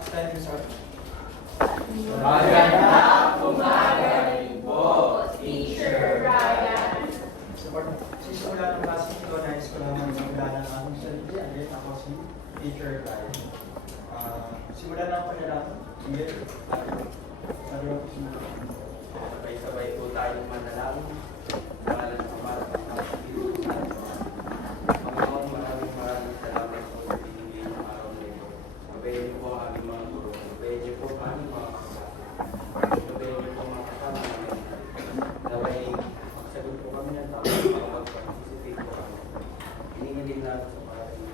Standing start. Magandang umaga rin po, Teacher Ryan. Sisimula ng klase ito, nais ko lang magsimula ng aming sarili. Again, ako si Teacher Ryan. Simulan lang po nila. Sige. Sabi ko simula. Sabay-sabay po tayong manalangin. Pangalan ng Ama at ng Anak at ng Espiritu Santo. Panginoon, maraming salamat po sa binigay ng araw na ito. Gabayan niyo po ang aming mga guro. Gabayan niyo po ang aming mga kasama. Gabayan niyo po ang mga kasama namin. Naway, magsagot po kami ng tao para mag-participate po kami. Hiningin din natin sa parating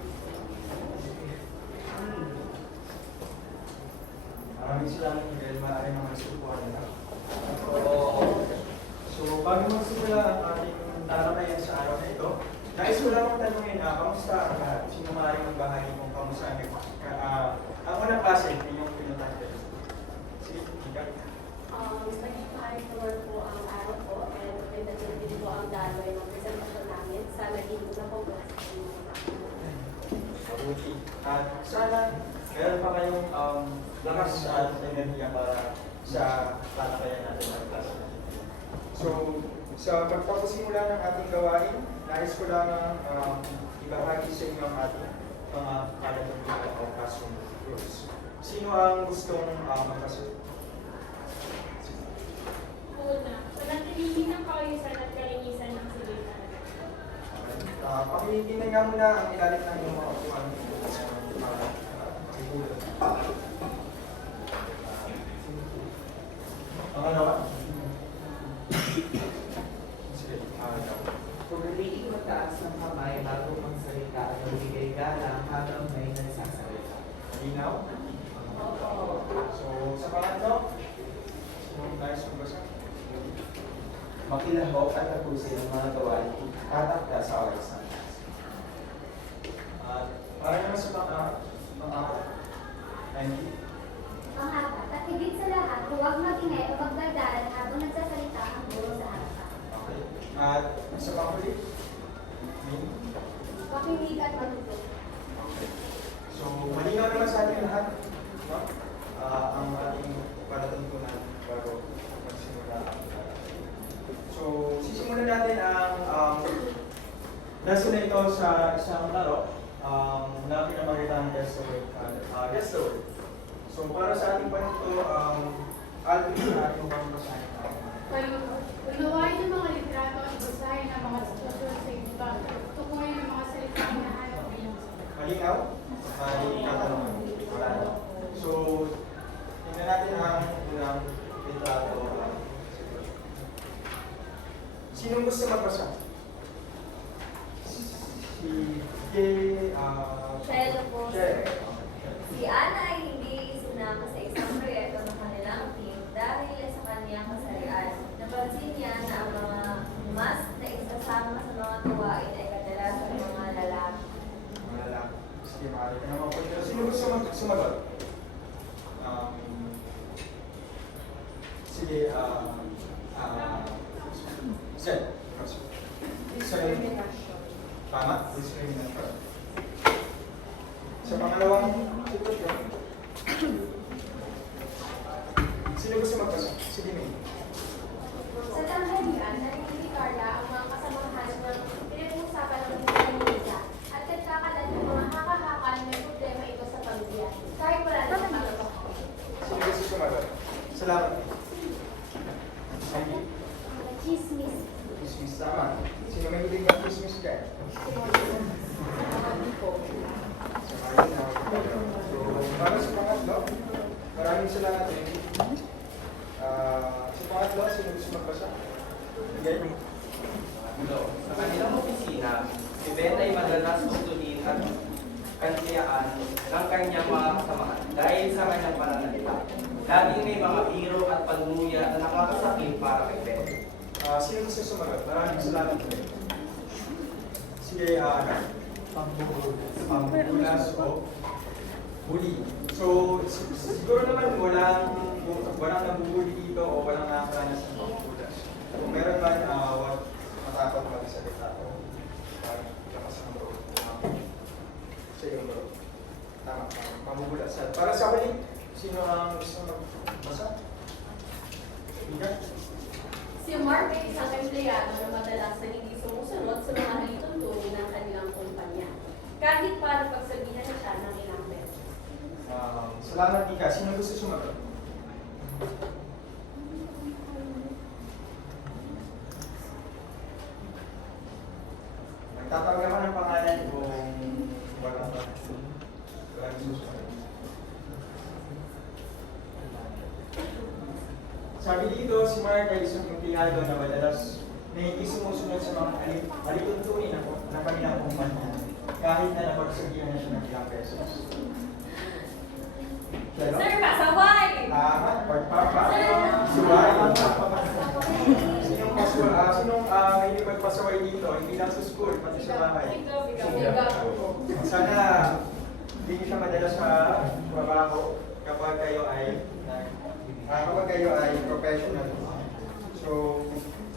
Maraming salamat dahil maaari naman subukan nila. So, bago magsimula ang ating talakayan sa araw na ito, nais ko lang tanungin, kamusta ang lahat? Sino maaaring magbahagi kung kamusta ang unang klase ninyong pinuntahan? Sige, ikaw. Nagpapahari na work po ang araw ko and magandang din po ang daloy ng presentasyon namin sa naging na po Mabuti. At sana meron pa kayong lakas at enerhiya para sa talakayan natin ng klase natin. So, sa pagpapasimula ng ating gawain, nais ko lang ibahagi sa inyo ang ating mga kalagyan o classroom rules. Sino ang gustong magkasunod? Una, panatilihin ng kaayusan at kalinisan ng silutan. Pakinggan nga muna ang ilalim ng iyong mga upuan. Pangalawa. Sige, Pagaliing mataas ng kamay bago magsalita at magbigay galang habang may nagsasalita. malinaw. So, sa pangatlo, sino tayo sumbasa? makilahok at tapusin ang mga gawain tatakda sa oras ng klase. Para naman sa pang-apat, Angie. Pang-apat, at higit sa lahat, huwag mag-ingay o magdadalan habang nagsasalita ang guro sa harapan. Okay. At sa pang-huli, May. Makinig at matuto. Okay. So, malinaw naman sa ating lahat, no? Ang ating palatuntunan bago magsimula ang So, sisimulan natin ang lesson na ito sa isang laro na pinamagandang guest the word. So, para sa ating panito, Alvin na ating pagbasahin. Unawain ng mga litrato at basahin ang mga sitwasyon sa iba. Tukuyin ang mga salita na hinahanap bilang sagot. Malinaw? May katanungan. Wala na. So, tingnan natin ang unang litrato. Sinong gusto magbasa? Si Jay, Shelo po. Shelo. Si Ana ay hindi sinama sa isang proyekto ng kanilang team dahil sa kanyang kasarian. Napansin niya na ang mga mas na isasama sa mga gawain ay kadalasan ng mga lalaki. Mga lalaki. Sige, maaari ka naman po. Sino gusto sumagot? Sige, Zed. Tama? Discrimination. Sa pangalawang sitwasyon, sino gusto magbasa? Sige, May. Sa tanghalian, narinig ni Carla ang mga kasamahan ng pinag-uusapan ng buhay ni Lisa at nagkakalat ng mga haka-haka na may problema ito sa pamilya. Kahit wala na sa pagkakako. Sino gusto sumagot? Salamat. Thank you. Chismis. Chismis, tama. Sino may hiling ng chismis dyan? So, para sa pangatlo, maraming salamat din. Sa pangatlo, sino gusto magbasa? Okay. Sa kanilang opisina, si Beth ay madalas utuhin at kantiaan ng kanyang mga kasamahan dahil sa kanyang pananalita. Laging may mga biro at pagmuya na nakakasakit para kay Beth. Sino gusto sumagot? Maraming salamat din. Sige, pambulas o bully. So, siguro naman walang nabubuli dito o walang nakakaranas ng pambulas. Kung meron man, wag matakot magsalita o lakas ng loob. Sa iyong loob. Tama. mabubulasan. Para sa huli, sino ang gusto magbasa? Ika? Si Mark ay isang empleyado na madalas na hindi sumusunod sa mga halituntunin ng kanilang kumpanya. Kahit para pagsabihan na siya ng ilang beses. Salamat, Ika. Sino gusto sumagot? Nagtatawag naman ng pangalan kung walang susunod. Sabi dito, si Mark ay isang empleyado na madalas na hindi sumusunod sa mga alituntunin ng kanilang kumpanya kahit na napagsabihan na siya ng ilang pesos. Pero, Sir, pasaway! Suway. Sinong hindi pagpasaway dito? Hindi lang sa school, pati sa bahay. Sana hindi niyo siya madala sa trabaho kapag kayo ay professional. So,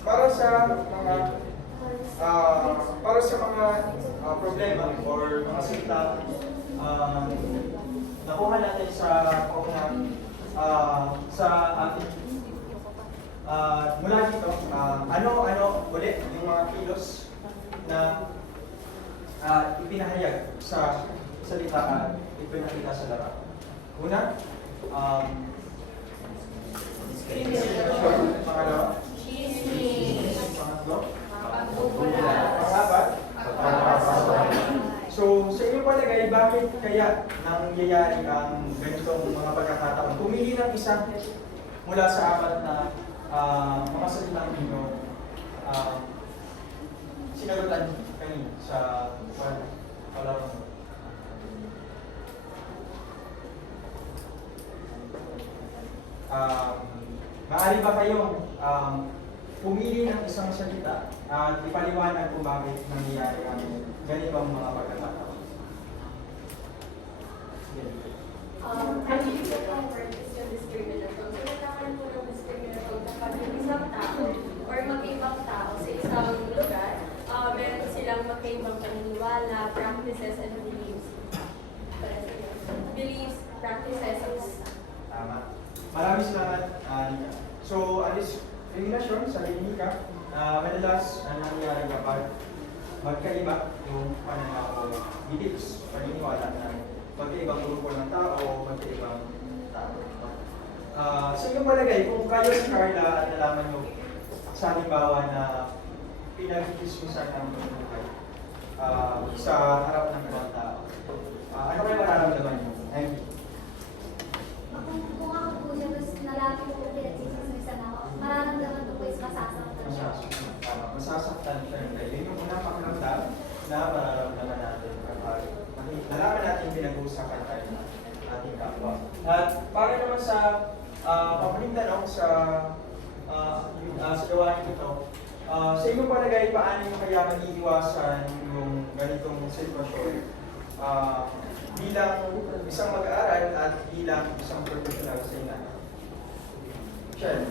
para sa mga problema or mga salita nakuha natin sa ating mula dito, ano ulit yung mga kilos na ipinahayag sa salita at ipinakita sa larawan. Una, discrimination. Pangalawa, pangatlo, pangapat, so, sa inyong palagay, bakit kaya nangyayari ang ganitong mga pagkakataon? Pumili ng isa mula sa apat na mga salitang ninyo sinagutan kanina sa palaran. Maaari ba kayong pumili ng isang salita at ipaliwanag kung bakit nangyayari ang ganitong mga pagkakataon? Ang ibig ko ng word is yung discrimination. So, nagkakaroon po ng discrimination kapag yung isang tao or mag-ibang tao sa isang lugar, meron silang magkaibang paniniwala, practices, and beliefs. Beliefs, practices. Tama. Maraming salamat, Nika. So, ang discrimination sa Nika, madalas nangyayari kapag magkaiba yung pananaw o beliefs, paniniwala na magkaibang grupo ng tao o magkaibang tao. Sa inyong palagay, kung kayo si Carla at nalaman nyo sa halimbawa na pinag-discusan ng buhay sa harap ng ibang tao, ano kayo mararamdaman nyo? Thank you. Kung ako po siya, tapos nalaman ko po pinagsisimisan ako, mararamdaman ko po is masasaktan siya. Masasaktan siya. Yun yung unang pakiramdam na mararamdaman natin kapag nalaman natin pinag-uusapan tayo ng ating kapwa. At para naman sa pamuling tanong sa gawain ito, sa inyong palagay, paano nyo kaya maiiwasan yung ganitong sitwasyon bilang isang mag-aaral at bilang isang professional sa inyo? Michelle?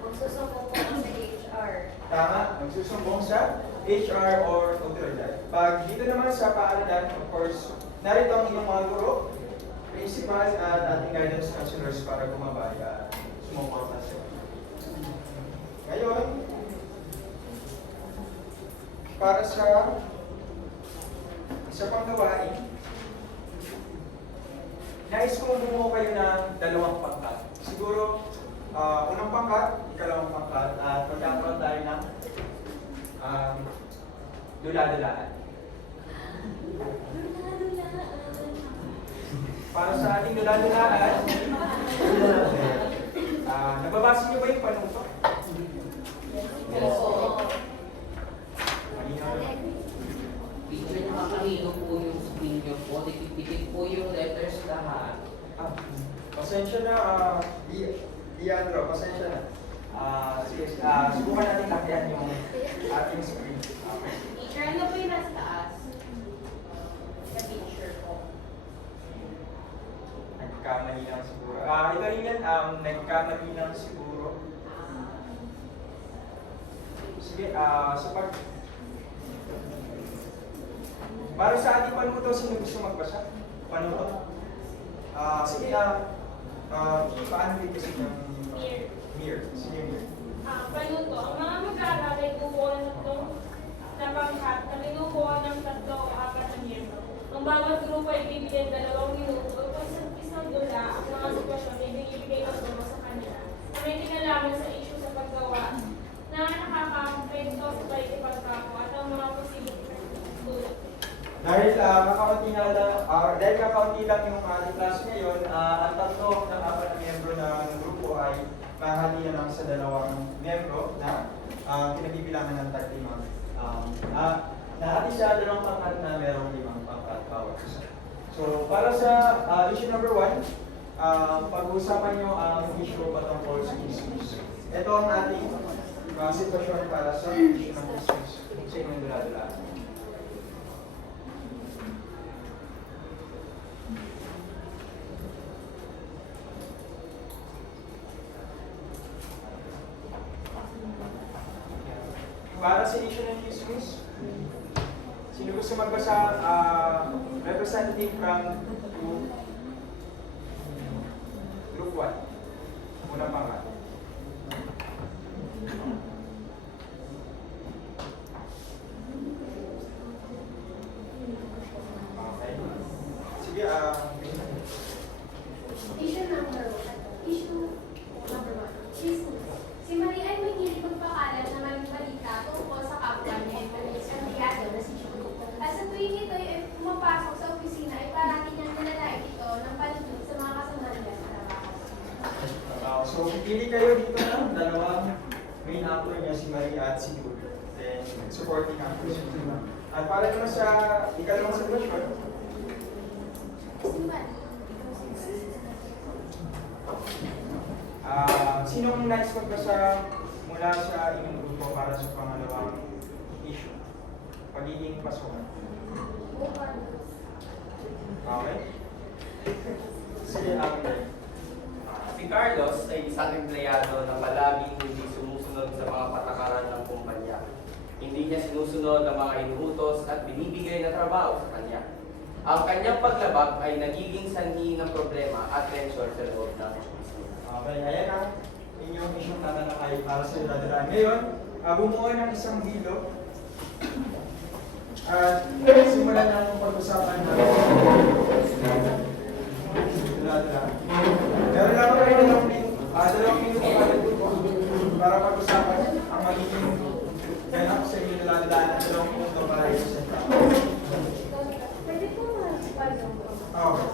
Magsusumbong po ako sa HR. Tama, magsusumbong sa HR or otoridad. Pag dito naman sa paaralan, of course, narito ang inyong mga guro, principal at ating guidance counselors para gumabay at sumuporta sa inyo. Ngayon, para sa isa pang gawain, nais kong bumuo kayo ng dalawang pangkat. Siguro, unang pangkat, ikalawang pangkat, at magkakaroon tayo ng dula-dulaan. Para sa ating dula-dulaan, nababasa niyo ba yung panuto? Yes po. Malinaw na. Medyo nakakahilo po yung screen nyo po. Dikit-dikit po yung letters lahat. Pasensya na, Leandro, pasensya na. Sige, subukan natin lakihan yung ating screen. Teacher, ano po yung nasa taas? Sa picture ko. Nagkamali lang siguro. Ito rin yan, nagkamali lang siguro. Sige, sa pag... Para sa ating panuto, sino gusto magbasa? Panuto? Sige, paano dito si Mir? Sino yung Mir? Panuto, ang mga mag-aaral ay bubuo ng tatlong napangkat na binubuo ng 3 o 4 na miyembro. Ang bawat grupo ay bibigyan 2 minuto upang sa isang dula ang mga sitwasyon ay binibigay ng grupo sa kanila na may kinalaman sa issue sa paggawa na nakakaapekto sa pagkakapwa at ang mga posibleng tulad. Dahil kakaunti lang yung ating class ngayon, ang 3 ng 4 na miyembro ng grupo ay mahali na lang sa 2 miyembro na kinabibilangan ng 35. Nahati sa 2 pangkat na merong 5 pangkat bawat isa. So, para sa issue number 1, pag-uusapan nyo ang issue patungkol sa issues. Ito ang ating sitwasyon para sa issue ng issues sa inyong dula-dula. Para sa issue ng issues, sino gusto magbasa? Representative from Group 1. Unang pangkat. Okay. Sige, Issue number 1. Si Maria ay may hilig magpakalat na maling balita tungkol sa kapwa niya at empleyado na si Julie. At sa tuwing ito ay pumapasok sa opisina ay parati niyang nilalait ito ng paligid sa mga kasamahan niya sa trabaho. so pili kayo dito ng 2 main actor niya, si Maria at si Jude. Then, supporting actors yung At para naman sa ikalawang sitwasyon, Si Maria. sinong nais magbasa mula sa inyong grupo para sa pangalawang issue? Pagiging pasokan. Okay? Sige, Actor. Si Carlos ay isang empleyado na palaging hindi sumusunod sa mga patakaran ng kumpanya. Hindi niya sinusunod ang mga inuutos at binibigay na trabaho sa kanya. Ang kanyang paglabag ay nagiging sanhi ng problema at tensyon sa loob ng opisina. Okay, ayan ang inyong isyong tatalakay para sa dadalaan. Ngayon, bumuo ng isang hilo at simulan na ang pag-usapan ng dadalaan. Meron lang kayo dalawang minuto para pag-usapan ang magiging ganap sa inyong dadalaan at 2 minuto para i-presenta. Pwede po Okay.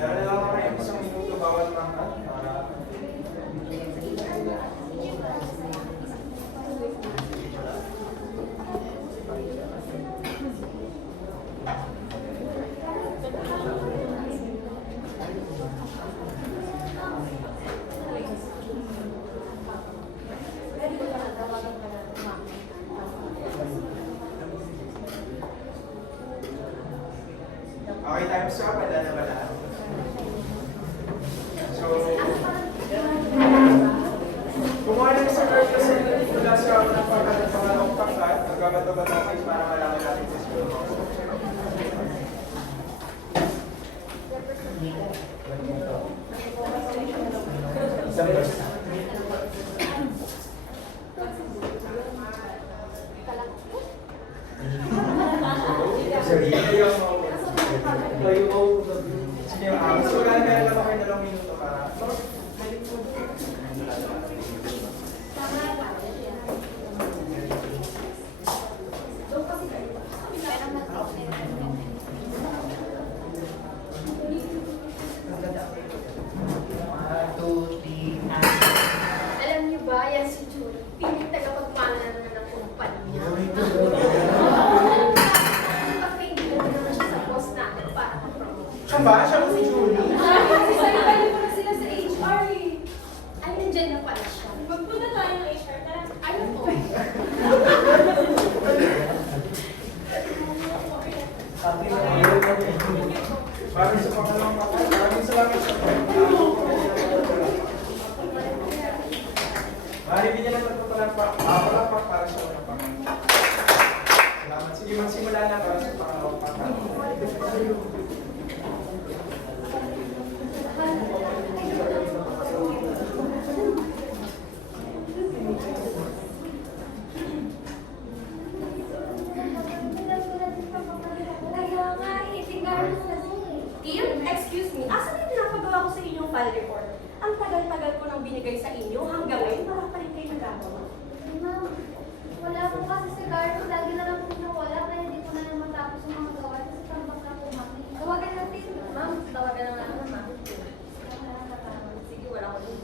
Meron lang ako rin isang minuto bawat pangkat para okay tayo sa pala na ba na? So, kumuha na isang representative mula sa unang pangkat at pangalawang pangkat, magbabato-bato kayo para malaman natin sa school. Isang basta. Sorry, sige, so meron lang kayo 2 minuto para Doon kasi kayo. lang ba? Siya ba si Julie? Sasalitan ko na sila sa HR eh. Ay, nandyan na pala siya. Magpunta tayo ng HR. Tara. Ano to? Sabi na ngayon kami. Maraming sa pangalawang pakay. Maraming salamat sa Maraming bigyan ng palakpak para sa mga pakay. Salamat. Sige, magsimula na para sa pangalawang pakay. Kaya nga eh, tingnan mo kasi. Ian, excuse me, asan yung pinapagawa ko sa inyong file report? Ang tagal-tagal ko nang binigay sa inyo, hanggang ngayon wala pa rin kayo nagagawa. Ma'am, wala po kasi si Carlo. Lagi na lang po nawala kaya hindi ko na naman tapos yung mga gawa kasi tambak na po mami. Tawagan natin, ma'am. Tawagan na nga naman, ma'am. Sige, wala ko dun.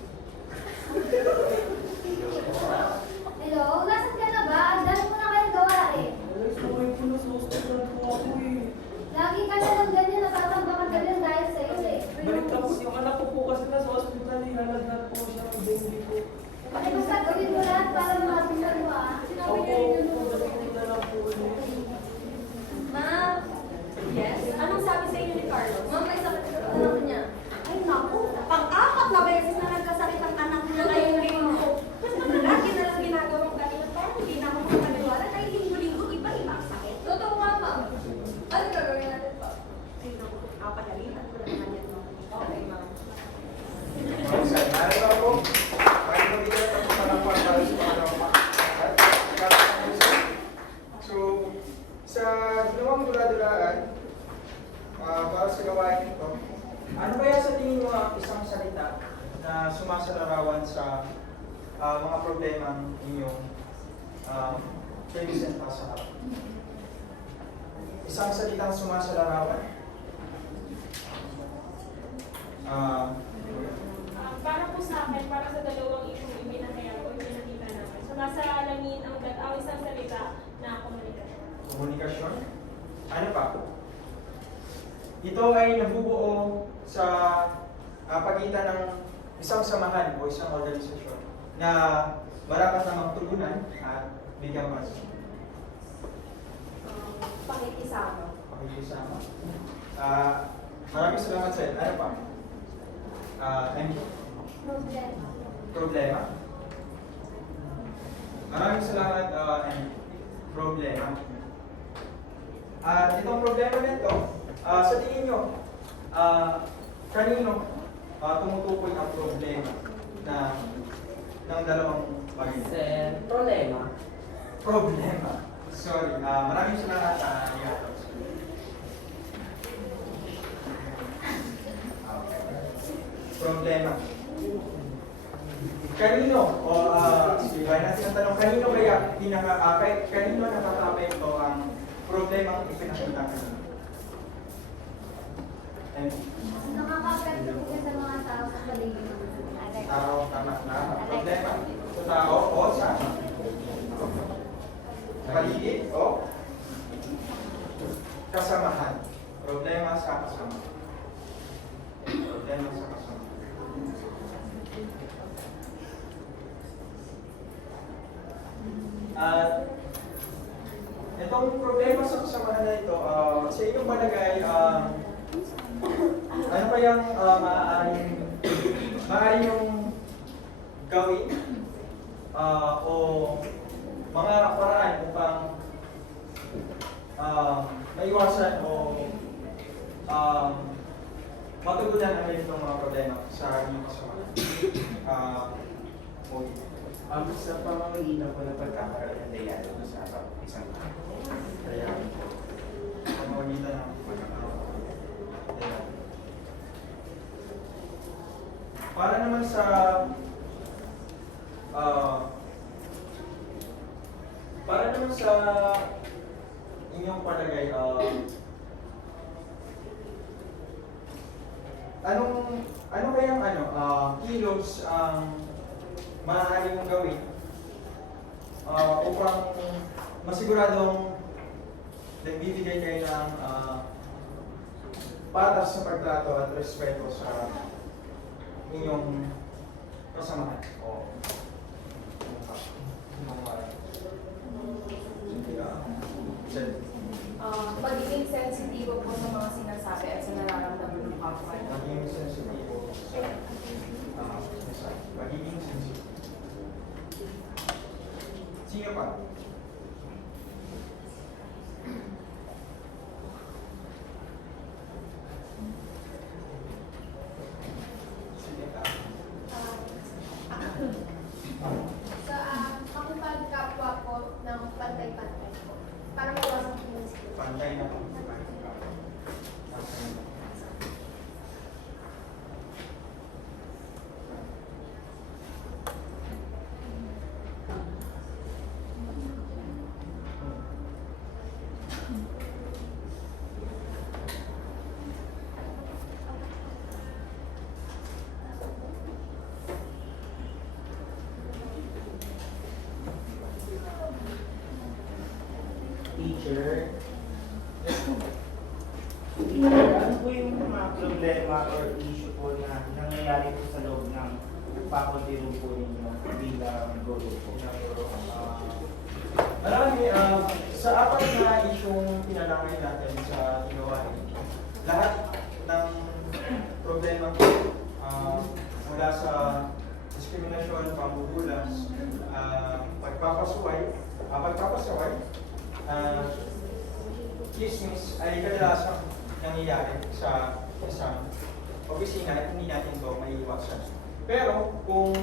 Hello? Nasaan ka na ba? Ang dami mo na kayong gawa eh. Sabay po na sa hospital po ako eh. Lagi ka na lang ganyan, natatambakan ka din dahil sa iyo eh. Balik tapos yung anak ko po kasi nasa hospital, hinalagnat po siya ng dengue po. Ay, basta gawin mo lahat para makabisan mo ah. Opo, dating na lang po ulit. Ma'am, yes? Anong sabi sa inyo ni Carlos? Ma'am, may sakit sa anak niya. Ay, naku. Pang-apat na beses na nagkasakit ang anak niya ngayong linggo. Lagi na lang ginagawang ganito. Parang hindi na ako makapaniwala dahil linggo-linggo iba-iba ang sakit. Totoo nga, ma'am. Ano gagawin natin pa? Ay, naku. Kapanalitan ko na naman yan, ma'am. Okay, ma'am. Maraming salamat po. Maraming bigyan ng palakpak para sa pangalawang pakay. So, sa ginawang dula-dulaan, para sa gawain ito, ano kaya sa tingin mo ang isang salita na sumasalarawan sa mga problemang inyong presenta sa harap? Isang salitang sumasalarawan. Para po sa akin, para sa dalawang issue yung pinakaya ko, yung pinakita namin. So, nasa alamin ang isang salita na komunikasyon. Komunikasyon. Ano pa? Ito ay nabubuo sa pagitan ng isang samahan o isang organisasyon na marapat namang tulunan at bigyan pansin. Pakikisama. Pakikisama. Maraming salamat sa Ano pa? Thank you. Problema. Problema. Maraming salamat and problema. At itong problema nito, sa tingin nyo, kanino tumutukoy ang problema ng dalawang bagay? Then, problema. Problema. Sorry, maraming salamat problema. Kanino, o sige, natin ang tanong, kanino kaya kanino nakakapekto ang problemang ipinakita kanino? Nakaka-apekto po sa mga tao sa paligid natin. Tao, tama. Problema sa tao o sa paligid o kasamahan. Problema sa kasamahan. Problema sa kasamahan. At itong problema sa kasamahan na ito, sa inyong palagay, ano kayang maaari yung gawin o mga paraan upang maiwasan o matugunan ang ganitong mga problema sa inyong kasamahan? Sa pamamagitan po ng pagkakaroon ng dialogo sa isang tao. Kaya, pamamagitan ng pagkakaroon. Para naman sa inyong palagay, ano kayang kilos ang maaari mong gawin upang masiguradong nagbibigay kayo ng patas sa pagtrato at respeto sa inyong kasamahan. O Pagiging sensitibo po sa mga sinasabi at sa nararamdaman ng kapwa. magiging sensitibo sa mensahe. Magiging sensitibo. Sino pa? Sige ka. Makipagkapwa po ng pantay-pantay po. Para mawasan po yung skill. Pantay na po. Teacher, ano po yung mga problema or issue po na nangyayari po sa loob ng faculty room po ninyo bilang guro po? Marami, sa apat na isyong pinalangay natin sa ginawain, lahat ng problema mula sa diskriminasyon, pambubulas, pagpapasaway, chismis ay kadalasang nangyayari sa isang opisina at hindi natin ito maiiwasan. Pero kung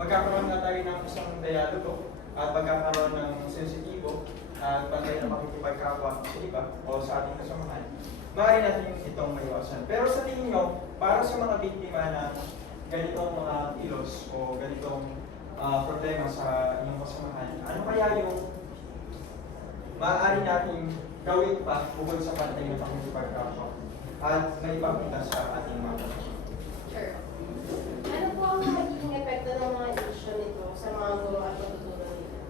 magkakaroon na tayo ng isang dialogo at magkakaroon ng sensitibo at pantay na makikipagkapwa sa iba o sa ating kasamahan, maaari natin itong maiwasan. Pero sa tingin nyo, para sa mga biktima ng ganitong mga kilos o ganitong problema sa inyong kasamahan, ano kaya yung maaari natin gawin pa bukod sa pantay na pakikipagkapwa at may ipakita sa ating mga kasamahan? Sure. Ano po ang magiging epekto ng mga issue nito sa mga guro at matuturo nila?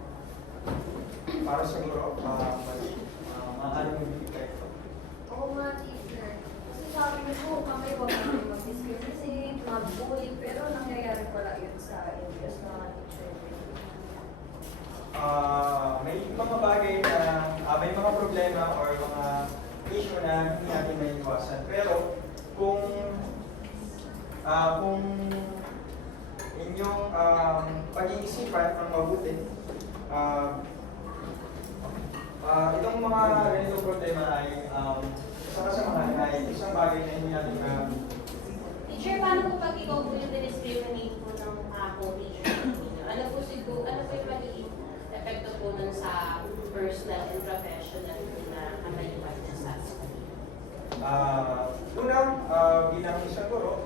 Para sa guro, maaari yung epekto. Oo nga, teacher. Kasi sabi niyo po, kami huwag namin mag-discriminate, mag-bully, pero nangyayari pala yun sa NPS na mga teacher. May mga bagay na may mga problema or mga issue na hindi natin maiiwasan. Pero kung inyong pag-iisipan ng mabuti, itong mga ganitong problema ay sa kasamahan ay isang bagay na hindi natin Teacher, paano po pag ikaw po yung discriminate po ng co-teacher ninyo? Ano po yung magiging epekto po nun sa personal and professional na kamayuan niya sa school? Unang, bilang isang guro,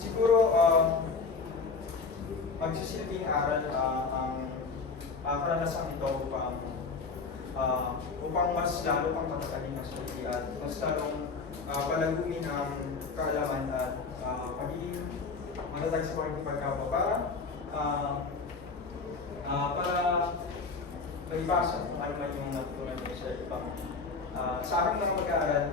siguro magsisilbing aral ang karanasan ito upang mas lalo pang tatagaling ang sarili at mas lalong palagumin ang kaalaman at pagiging matatag sa pagkakapwa para maibasa kung ano man yung natutunan niyo sa ibang sa aking mga mag-aaral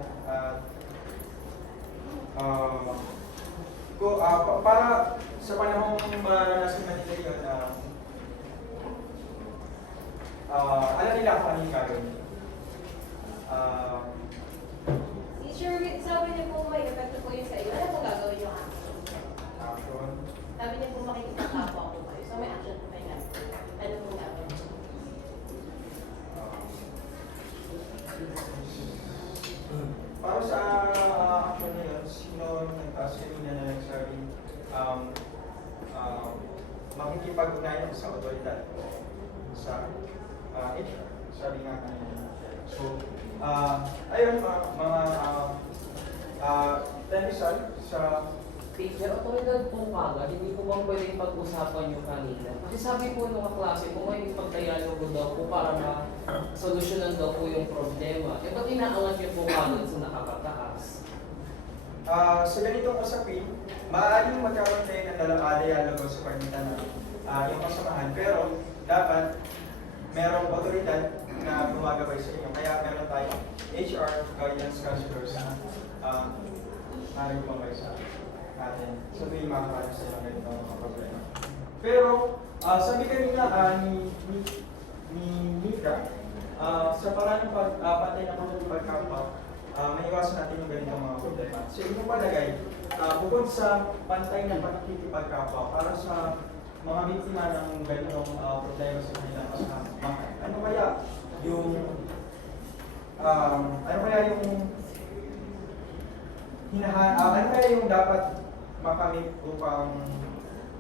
para sa panahong maranasan na nila yun alam nila kung ano yung gagawin. Teacher, sabi niyo po may epekto po yun sa iyo. Ano po gagawin yung action? Action. Sabi niyo po makikipagkapwa po kayo. So may action po kayo. Ano po gagawin? Para sa action na yun, sino nagtaas kanina na nagsabing makikipag-ugnayan sa otoridad sa HR, sabi nga kanina. So, ayun mga tenison sa Teacher, otoridad po kagad, hindi po bang pwede pag-usapan yung kanina? Kasi sabi po nung kaklase po, may pagdialogo daw po para ma-solusyonan daw po yung problema. E ba't inaangat niyo po kagad sa nakakataas? sa ganitong usapin, maaaring magkaroon tayo ng dialogo sa pagitan ng yung kasamahan, pero dapat merong otoridad na gumagabay sa inyo. Kaya meron tayong HR, guidance counselors na maaaring gumagabay sa atin. So, ito yung makakaano sa inyo ganito mga problema. Pero, sabi kanina ni Mika, sa parang pantay na pagkakapag, may iwasan natin yung ganitong mga problema. So, inyong palagay, bukod sa pantay na pagkakapag, para sa mga biktima ng ganitong problema sa kanilang kasama, ano kaya yung ano kaya yung dapat makamit upang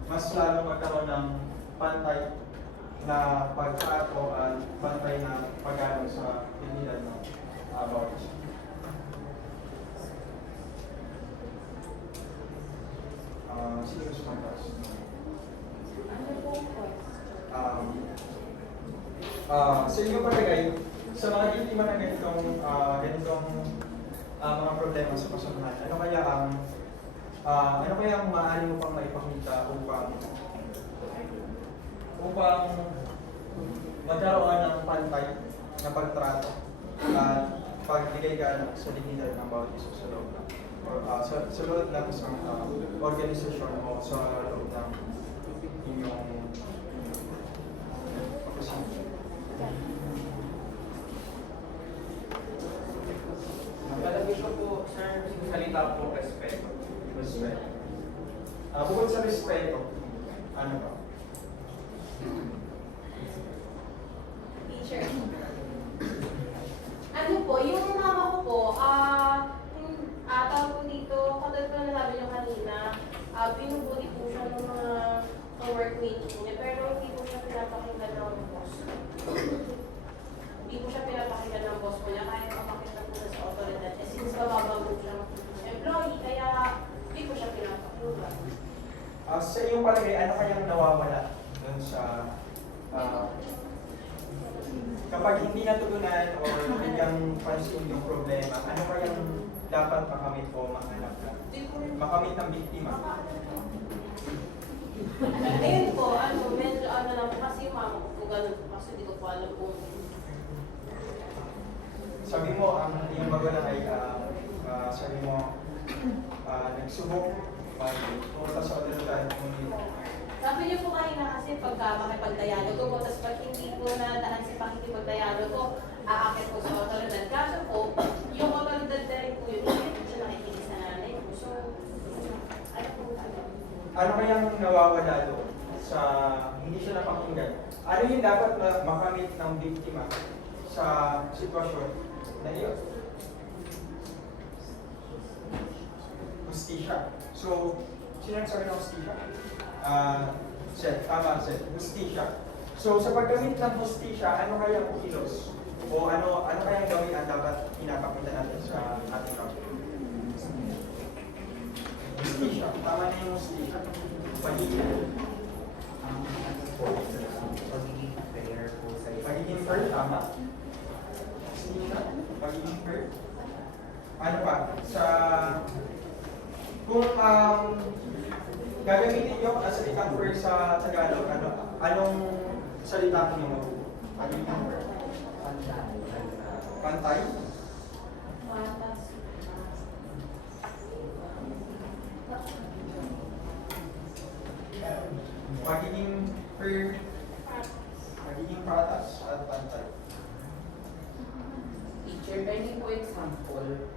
mas lalo magkaroon ng pantay na pagtrato at pantay na pag-aaral sa dignidad ng bawat isa. Sino gusto ng class? Sa inyo palagay, sa mga biktima ng ganitong mga problema sa kasamahan, ano kaya ang maaari mo pang maipakita upang magkaroon ng pantay na pagtrato at pagbigay ka sa dignidad ng bawat isa sa loob ng sa loob ng isang organisasyon o sa loob ng inyong opisina. Nakalagay ko po, sir, salita po respeto. Respeto. Bukod sa respeto, ano ba? Teacher. Ano po, yung mama ko po, tawag po dito, katulad ko na nasabi niyo kanina, binubuli po siya ng mga workmate niya, pero hindi po siya pinapakinggan ng boss. Hindi po siya pinapakinggan ng boss ko niya, kaya papakinggan po sa otoridad. Since bababa po siyang employee, kaya hindi po siya pinapakinggan. Sa iyong palagay, ano kayang nawawala dun sa kapag hindi natutunan o bigyan pansin yung problema, ano kayang dapat makamit o mahanap na? Makamit ng biktima? Ayun po, medyo lang po kasi yung mama ko po ganun po kasi hindi ko po alam kung Sabi mo, ang iyong magulang ay sabi mo, nagsubok, pumunta sa otoridad, sabi niyo po kanina kasi pagka makipag-dialogo ko, tapos pag hindi po nadaan si pakikipag-dialogo, aakit po sa otoridad. Kaso po, yung otoridad na rin po yun, hindi po siya nakikinig sa nanay po. So, ano po ano kayang nawawala doon sa hindi siya napakinggan? Ano yung dapat makamit ng biktima sa sitwasyon na iyon? Hustisya. So, sino nagsabi ng hustisya? Seth, tama Seth. Hustisya. So, sa paggamit ng hustisya, ano kaya ang kilos? O ano kayang gawin ang dapat pinapakita natin sa ating kapatid? Hustisya. Tama na yung hustisya. Pagiging fair po sa pagiging fair, tama. Hustisya. Pagiging fair. Ano pa? Kung gagamitin nyo ang salitang fair sa Tagalog, anong salita nyo? Pagiging fair. Pantay? Pagiging fair, pagiging patas at pantay. Teacher, pwede po example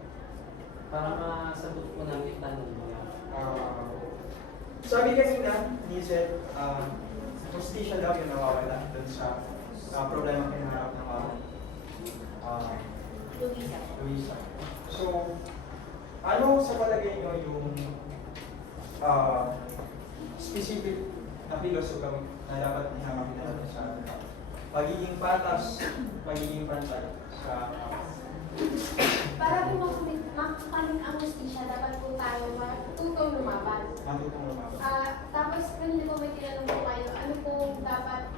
para masagot po namin tanong niya. Sabi kanina, ni Zed, hustisya daw yung nawawala dun sa problema kinaharap ng Luisa. So, ano sa palagay nyo yung specific na philosophy na dapat hinahamit natin sa pagiging patas, pagiging pantay sa Para po makamit ang hustisya, dapat po tayo matutong lumaban. matutong lumaban? Tapos, kanina po may tinanong po kayo, ano po dapat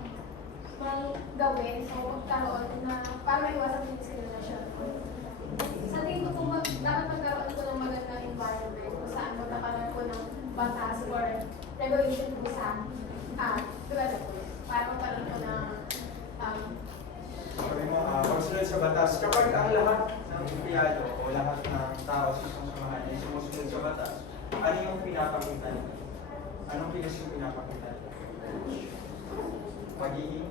gawin sa magkaroon na para maiwasan yung discrimination. Sa tingin ko po, dapat magkaroon po ng magandang environment kung saan magkakaroon po ng batas or regulation po sa tulad po para magkaroon po ng Sabi mo, o lahat ng tao sa isang samahan ay sumusunod sa batas, ano yung pinapakita nila? Anong kilos yung pinapakita nila? Pagiging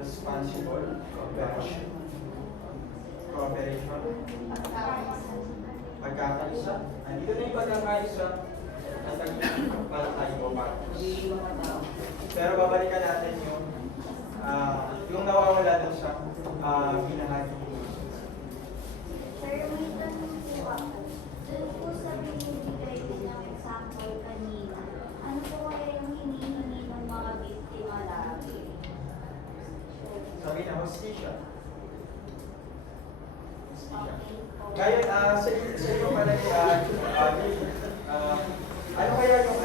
responsible, cooperation, pagkakaisa. Andito na yung pagkakaisa at para tayo pa. Pero babalikan natin yung nawawala dun sa binahagi. Sir, may tanong po ako. Doon po sa binibigay din ng example kanina, ano po kaya yung hinihingi ng mga biktima lagi? Sabi na hostisya. Hostisya. Okay po. Ngayon, sa iyo pala ano kaya yung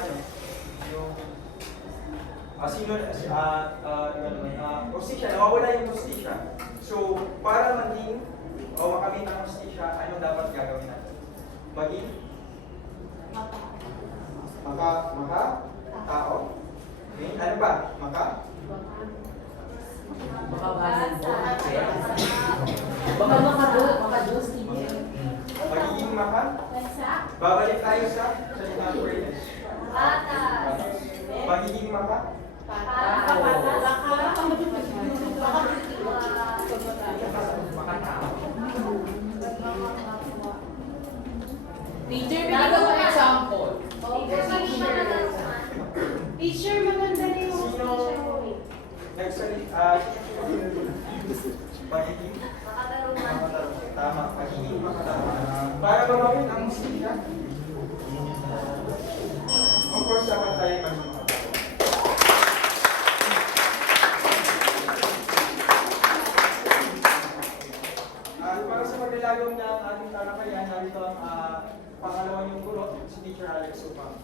hostisya, nawawala yung hostisya. So, para maging o makamit ang hostisya, ano dapat gagawin natin? Maging tao. Okay? Ano ba? Makabalan po. Baka maka-Diyos, teacher. Magiging Bansa. babalik tayo sa salitang awareness. Patas. Magiging Teacher, bigyan ko ng example. Teacher, maganda rin yung Sino? nagsalita, pagiging Makatarungan. tama, pagiging makatarungan. Para gawin ang hostisya, of course, dapat tayo maging makatarungan. At para sa paglalagaw ng ating talakayan, narito ang pangalawa niyong guro, si Teacher Alex Upang.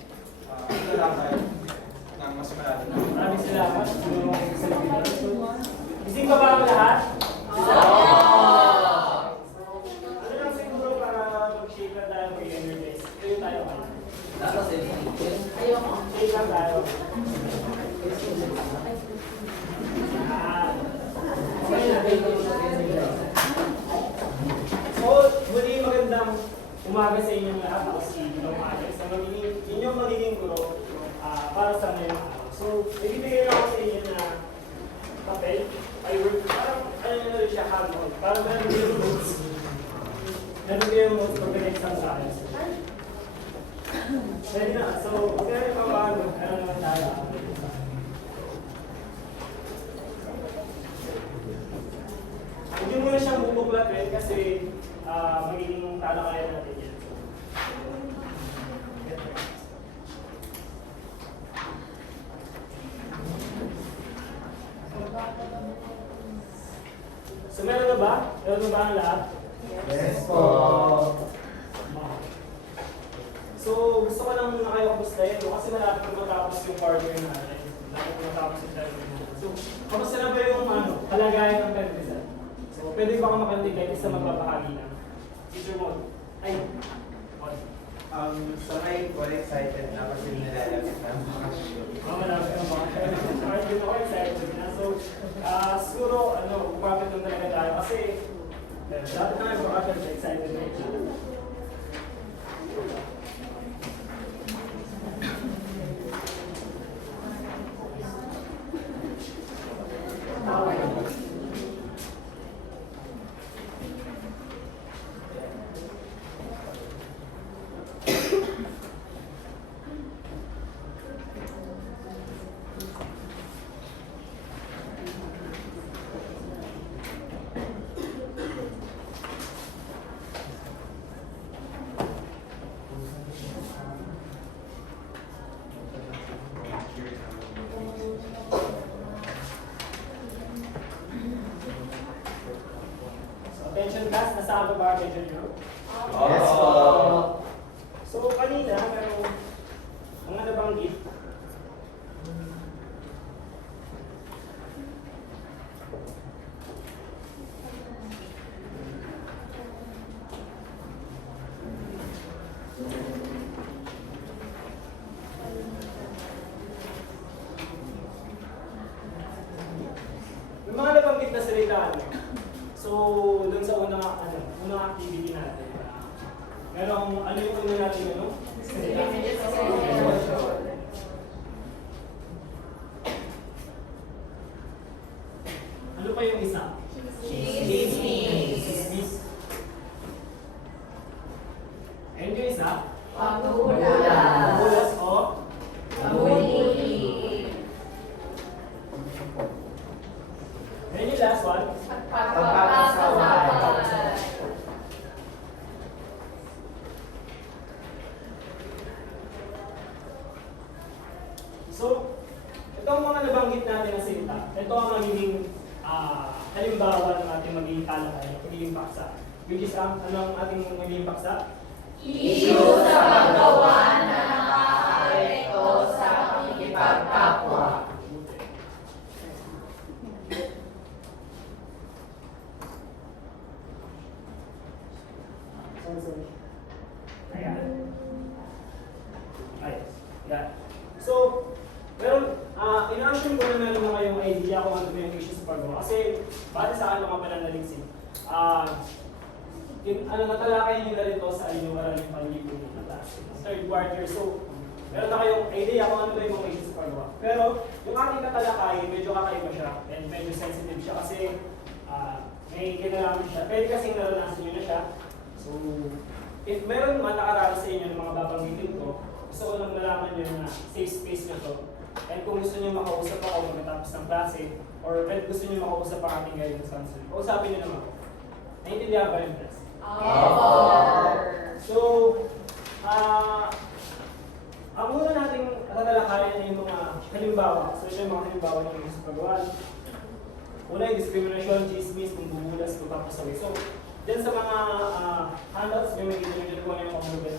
Ito lang tayo ng mas malalim. Maraming salamat. Gising ba ang lahat? Ano lang siguro para mag-shake lang tayo mag-energize. Ito tayo kayo. Shake lang tayo. So, muli magandang umaga sa inyong lahat. Ako si Dong Alex. Inyong magiging guro para sa ngayong araw. So, ibibigay ako sa inyo na papel. Parang ano na rin siya, handhold. Parang meron yung notes. Meron yung notes pag exam sa akin. Ready na. So, kaya yung paano, ano naman tayo. Hindi mo na siyang bubuklatin kasi magiging talakayan natin yan. So meron na ba? Meron na ba ang lahat? Yes po. So gusto ko lang muna kayo kamustahin kasi malapit na matapos yung partner natin. Malapit na matapos yung partner natin. So, kamusta na ba yung kalagayan ng penalty? So, pwede ba ako makandig kahit isa magbabahagi na? Teacher mo. Ay, Mon. Sa ngayon po, excited na kasi nilalapit na ang mga show. Marami ka mga kahit din ako excited na. So, siguro, umapit lang talaga tayo kasi dati na yung mga excited na yun. Attention class, nasa ako ba attention nyo? Yes po. So kanina, merong mga nabanggit. Yung mga nabanggit nabanggit na salita, so dun sa unang activity natin, merong ano yung una natin, ano? Salita. Ano pa yung isa? Chismis. And yung isa? Pagbubulas o? And yung last one? So, ito ang mga nabanggit natin na salita. Ito ang magiging halimbawa ng ating magiging talakayan, magiging paksa. Which is anong ating magiging paksa? Issue sa paggawa na nakakaapekto sa pakikipagkapwa. Sorry. Ayan. Ay, yan. So, meron, in-assume ko na meron na kayong idea kung ano ba yung issue sa paggawa. Kasi, base sa akin mga pananaliksik, natalakay nyo na rin to sa inyong maraming panlipo na klase. Third quarter, so, meron na kayong idea kung ano ba yung mga issue sa paggawa. Pero, yung ating natalakay, medyo kakaiba siya, and medyo sensitive siya kasi may kinalaman siya. Pwede kasing naranasan nyo na siya. So, if meron man nakaranas sa inyo ng mga babanggitin ko, gusto ko lang nalaman nyo na safe space na to. And kung gusto nyo makausap ako pagkatapos ng klase, or gusto nyo makausap ang ating guidance counselor, kausapin nyo naman ako. Naintindihan ba yung class? So, ang una nating tatalakayan ay yung mga halimbawa. So, ito yung mga halimbawa ng sa paggawa. Una yung discrimination, chismis, pagbubulas, pagpapasaway. So, dyan sa mga handouts, may makikita nyo dyan kung ano yung kahulugan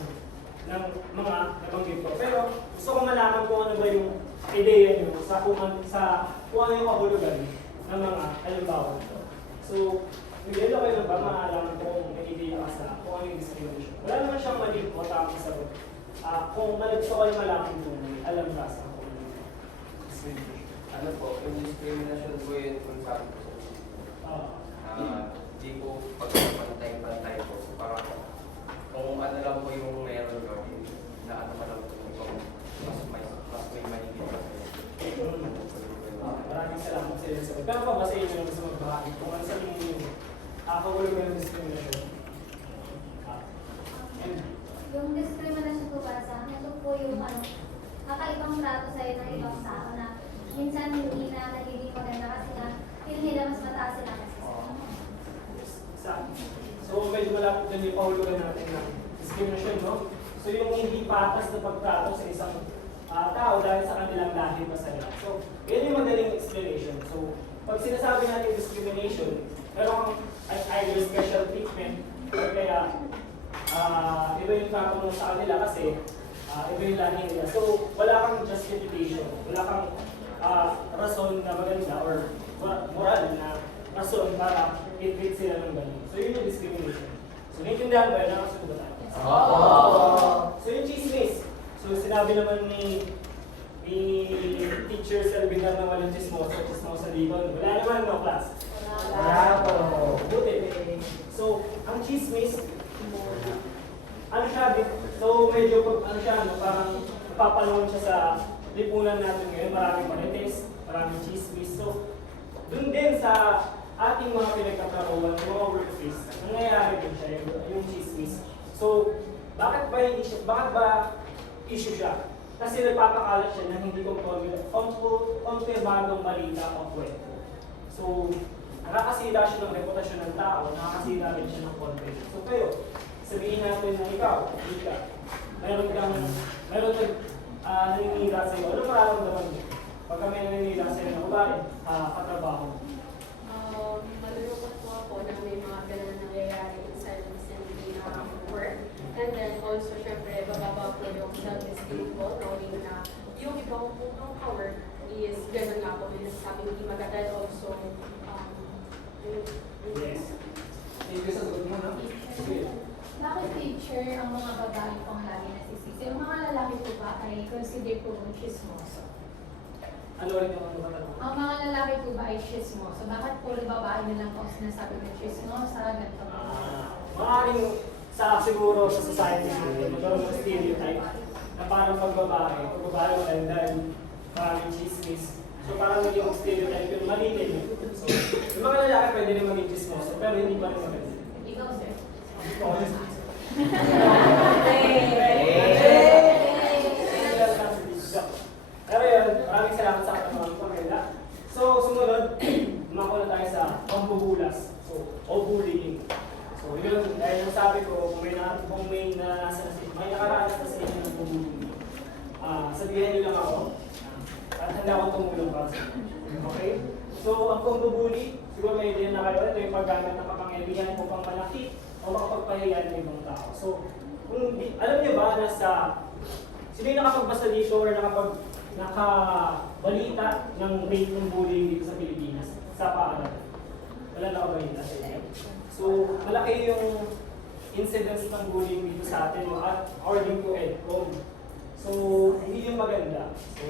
ng mga nabanggit ko. Pero gusto ko malaman kung ano ba yung ideya nyo sa kung ano yung kahulugan ng mga halimbawa nito. So, bigyan kayo na ba maalaman ko kung may ideya ka sa kung ano yung discrimination. Wala naman siyang mali o tamang sagot. Kung gusto ko yung malaman kung alam ka sa kung ano yung discrimination. Ano po, yung discrimination po yun kung sabi ko sa di po pagpapantay-pantay po. Parang kung ano lang po yung meron ko, na ano ka lang po yung mas may mahigit pa sa'yo. Maraming salamat sa inyo. Pero pa ba sa inyo na gusto magbahagi kung ano sa tingin nyo kakahulugan ng discrimination? Yung discrimination po para sa akin, ito po yung kakaibang trato sa'yo ng ibang tao na minsan hindi na nagiging maganda kasi nga feel nila mas mataas sila kasi So, medyo malapit din yung pahulugan natin ng discrimination, no? So, yung hindi patas na pagtrato sa isang tao dahil sa kanilang lahi pa sa nila. So, yun yung madaling explanation. So, pag sinasabi natin discrimination, meron kang either special treatment or kaya iba yung trato mo sa kanila kasi iba yung lahi nila. So, wala kang justification, wala kang rason na maganda or moral na rason para i-treat sila ng ganun. So, yun yung discrimination. So, naintindihan ba yun? Nakasunod ba tayo? So, yung chismis. So, sinabi naman ni teacher Selvin na walang chismosa dito. Wala naman, no, class? Wala po. Buti. So, ang chismis, ano siya, so medyo parang napapalungan siya sa lipunan natin ngayon. Maraming marites, maraming chismis. So, dun din sa ating mga pinagkakaroon, yung mga workplace, nangyayari din siya, yung chismis. So, bakit ba issue siya? Kasi nagpapakalat siya na hindi konfirmadong balita o kwento. So, nakakasira siya ng reputasyon ng tao, nakakasira rin siya ng confidence. So, kayo, sabihin natin na ikaw, meron naninira sa'yo. Ano mararamdaman mo? Pag kami naninira sa'yo, ano ba rin? Katrabaho mo. Malulungkot po ako na may mga ganun nangyayari inside recently work. And then also, syempre, bababa po yung self-esteem ko, knowing na yung ibang pong ka-work is ganun nga po, may nasasabing hindi maganda. Also, Yes. Sige, sagot mo na. Bakit teacher ang mga babae pang lagi nasisisi? Ang mga lalaki po ba ay consider po chismoso? Ano ulit yung tanong? Ang mga lalaki po ba ay chismoso? Bakit puro babae na lang po sinasabi ng chismosa, ganito? Maaaring siguro sa society natin, magkaroon ng stereotype na parang pag babae maganda, maraming chismis. So parang yung stereotype yung mali din. So, yung mga lalaki pwede rin maging chismoso, pero hindi pa rin maganda. Ikaw, sir. Pero yun, maraming salamat sa katanungan ko, Mela. So, sumunod, mako na tayo sa pambubulas. So, o bullying. So, yun, dahil yung sabi ko, kung may nakaranas na sa inyo ng pambubuling, sabihan niyo lang ako at handa akong tumulong para sa inyo. Okay? So, ang pambubuli, siguro may idea na kayo, ito yung paggamit ng kapangyarihan upang malaki o makapagpahiyan ng ibang tao. So, alam niyo ba na sino yung nakapagbasa dito or nakabalita ng rate ng bullying dito sa Pilipinas sa paaralan? Wala nakabalita sa inyo. So, malaki yung incidence ng bullying dito sa atin at according to EDCOM. So, hindi yung maganda. So,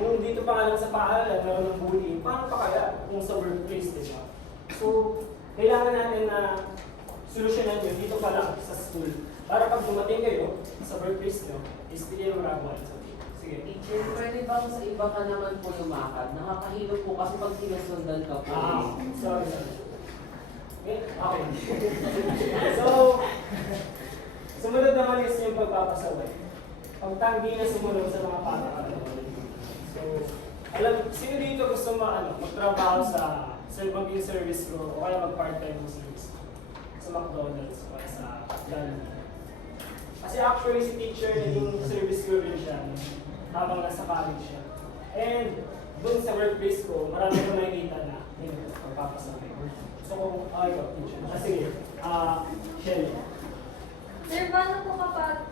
kung dito pa nga lang sa paaralan meron ng bullying, paano pa kaya kung sa workplace, di ba? So, kailangan natin na solusyonan nyo dito pa lang sa school. Para pag dumating kayo sa workplace nyo, is hindi yung magagawa. Sige. Teacher, pwede bang sa iba ka naman po lumakad? Nakakahilo po kasi pag sinusundan ka po. Sorry. Okay. So, sumunod naman is yung pagpapasaway. Pagtanggi na sumunod sa mga patakaran. So, sino dito gusto magtrabaho sa maging service crew o kaya mag-part-time service sa McDonald's o sa Jollibee? Kasi actually si teacher naging service crew rin siya habang nasa college siya. And dun sa workplace ko, marami ko nakikita na magpapasaway. So kung, ikaw, teacher. Sige, Shelly. Sir, paano po kapag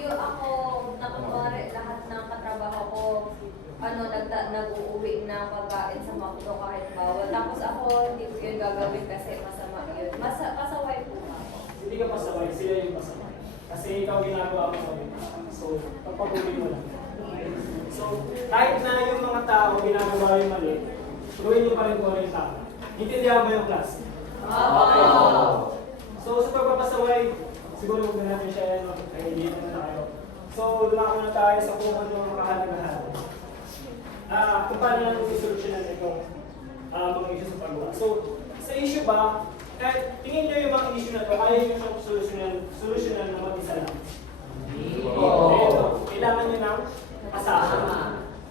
ako, nakunwari lahat ng katrabaho ko, nag-uuwi na pagkain sa McDo kahit bawal. Tapos ako, hindi ko yun gagawin kasi masama yun. Pasaway po ako. Hindi ka pasaway, sila yung pasaway. Kasi ikaw ginagawa mo sa wita. So, pagpatuloy mo lang. Okay? So, kahit na yung mga tao ginagawa yung mali, tuloy nyo pa rin kung ano yung tama. Intindihan mo yung klase? Okay. So, sa pagpapasaway, siguro huwag na natin siya ay dito na tayo. So, dumako na tayo sa kung ano yung makahalagaan. Kung paano natin isolusyonan itong mga issue sa paggawa. So, sa issue ba, kahit tingin nyo yung mga issue na ito, kaya nyo siyang solusyonan ng mag-isa lang. Kailangan nyo ng kasama.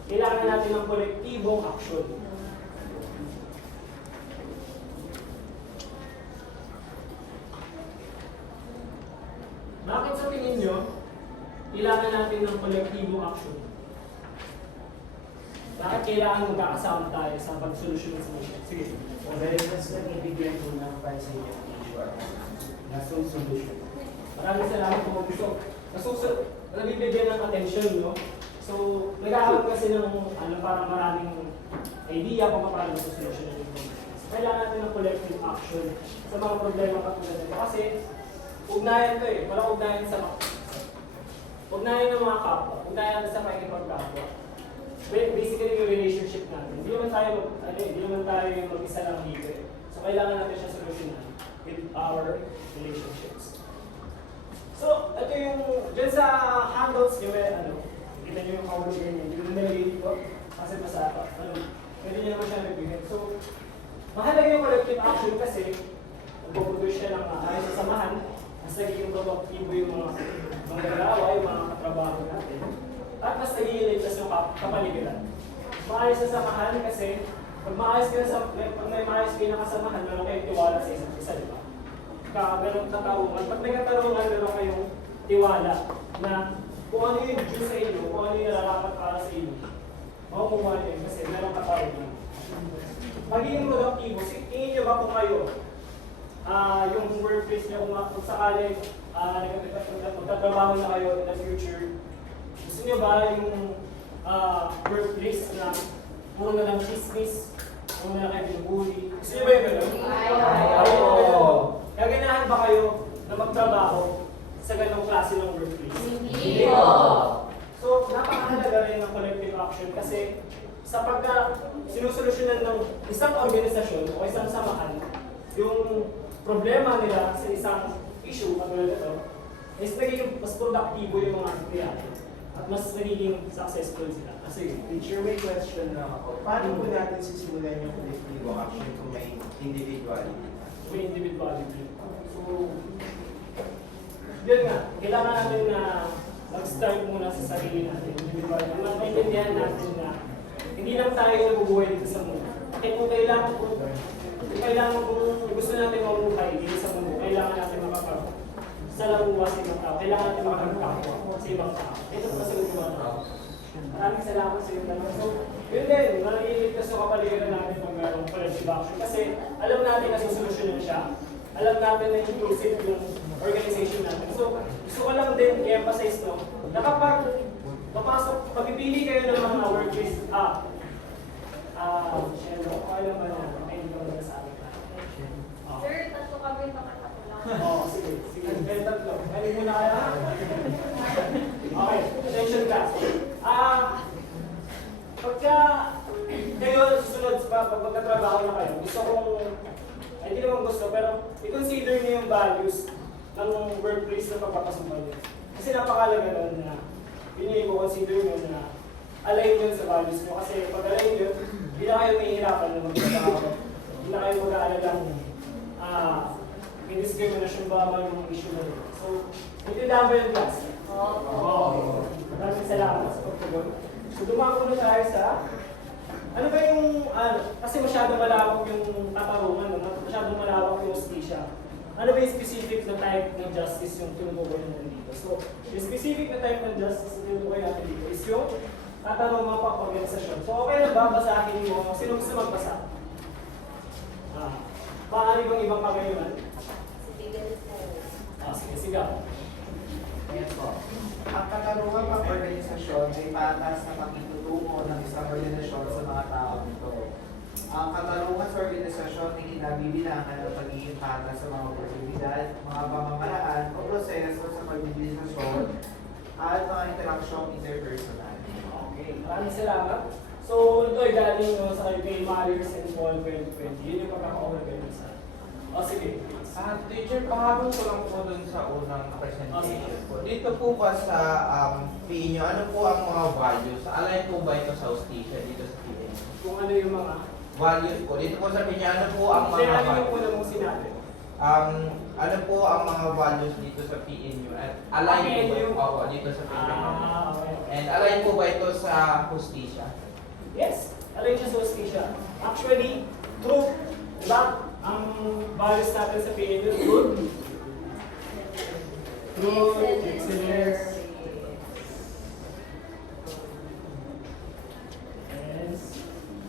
Kailangan natin ng kolektibong aksyon. Bakit sa tingin nyo, kailangan natin ng kolektibong aksyon? Bakit kailangan magkakasama tayo sa pag-solusyon sa issue? Sige. Dahil mas nabibigyan po ng pansin yung issue na solution. Maraming salamat po gusto. Nabibigyan ng attention, no? So, nag-aaral kasi ng parang maraming idea kung paano solusyon ng ito. So, kailangan natin ng collective action sa mga problema katulad nito. Kasi, ugnayan ito eh. Walang ugnayan sa ugnayan ng mga kapwa. Ugnayan natin sa pakikipagkapwa. Basically, yung relationship natin. Hindi naman tayo mag-isa lang dito eh. So, kailangan natin siya solusyonan with our relationships. So, ito yung, dyan sa handouts nyo, kita nyo yung hawlo ganyan. Hindi ko nalagay dito kasi pwede nyo naman siya nagbigay. So, mahalaga yung collective action kasi magpuproduce siya ng ayos sa samahan. Mas nagiging produktibo yung mga manggagawa, yung mga katrabaho natin. At mas nagiging ligtas yung kapaligiran. Maayos sa samahan kasi pag may maayos kayo na kasamahan, meron kayong tiwala sa isa't isa, di ba? Meron katarungan. Pag may katarungan, meron kayong tiwala na kung ano yung due sa inyo, kung ano yung nararapat para sa inyo, makukuha nyo yun kasi meron katarungan. Magiging produktibo, tingin nyo ba kung kayo, yung workplace nyo, kung sakali magtatrabaho na kayo in the future, gusto nyo ba yung workplace na puro na lang chismis, puro na lang kayo binubuli? Gusto nyo ba yung gano'n? Ayaw! Gaganahan ba kayo na magtrabaho sa ganong klase ng workplace? Hindi po! So, napakahalaga rin ng collective action kasi sa pagka sinusolusyonan ng isang organisasyon o isang samahan yung problema nila sa isang issue katulad ito, is nagiging mas produktibo yung mga empleyado at mas nagiging successful sila. Kasi Teacher, may question lang ako. Paano po natin sisimulan yung collective action kung may individuality? may individuality. So, yun nga, kailangan natin na mag-start muna sa sarili natin, individuality. Maintindihan natin na hindi lang tayo nabubuhay dito sa mundo. Kaya kung kailangan kung gusto natin mamuhay dito sa mundo, kailangan natin makapag-salamuha sa ibang tao. Kailangan natin makapag-kapwa sa ibang tao. Ito po sa ibang tao. Maraming salamat sa iyo naman. So, yun din, naliligtas yung kapaligiran natin pag mayroong collective action. Kasi alam natin na susolusyonan siya. Alam natin na inclusive yung organization natin. So, gusto ko lang din i-emphasize na kapag pagpipili kayo ng mga workplace, alam ba na, may hindi ko na sa akin. Sir, tatlo kami, pakatako lang. Oo, sige. May tatlo. Ano muna kaya? Okay, attention class. Pagka kayo susunod sa pagkatrabaho na kayo, gusto kong, hindi naman gusto, pero i-consider niyo yung values ng workplace na pagpapasukan niyo. Kasi napakalaga nun na consider nyo na align yun sa values nyo. Kasi pag align yun, hindi na kayo mahihirapan na magtrabaho. Hindi na kayo mag-aalalang may discrimination ba yung issue na yun. So, intindahan ba yung class? Oo. Maraming salamat sa pagtugon. So, dumako na tayo sa ano ba yung, kasi masyadong malawak yung katarungan, masyadong malawak yung hostisya. Ano ba yung specific na type ng justice yung tinutukoy natin dito? So, yung specific na type ng justice na tinutukoy natin dito is yung katarungan pang organisasyon. So, okay na ba basahin mo? Sino gusto magbasa? Maaari bang ibang pagayunan? Sige, sigaw. Ayan po. Ang katarungan pang organisasyon ay patas na pakitutungo ng isang organisasyon sa mga tao nito. Ang katarungan sa organisasyon ay kinabibilangan ng pagiging patas sa mga oportunidad, mga pamamaraan o proseso sa pagbibilisasyon at mga interaksyong interpersonal. Okay, maraming salamat. So, ito ay galing sa kay Myers and Paul 2020. Yun yung pagkaka-organize. Sige. Teacher, pahabol ko lang po dun sa unang presentation po. Dito po ba sa PE nyo, ano po ang mga values? Align po ba ito sa hostisya dito sa PE nyo? Kung ano yung mga Values po. Dito po sa PE nyo, ano po ang mga ano yung values? una mong sinabi? Ano po ang mga values dito sa PE nyo? At align po ba PNU? Opo, dito sa PE nyo? Okay. And align po ba ito sa hostisya? Yes, align siya sa hostisya. Actually, true. Diba? Ang values natin sa PNU, good, excellence,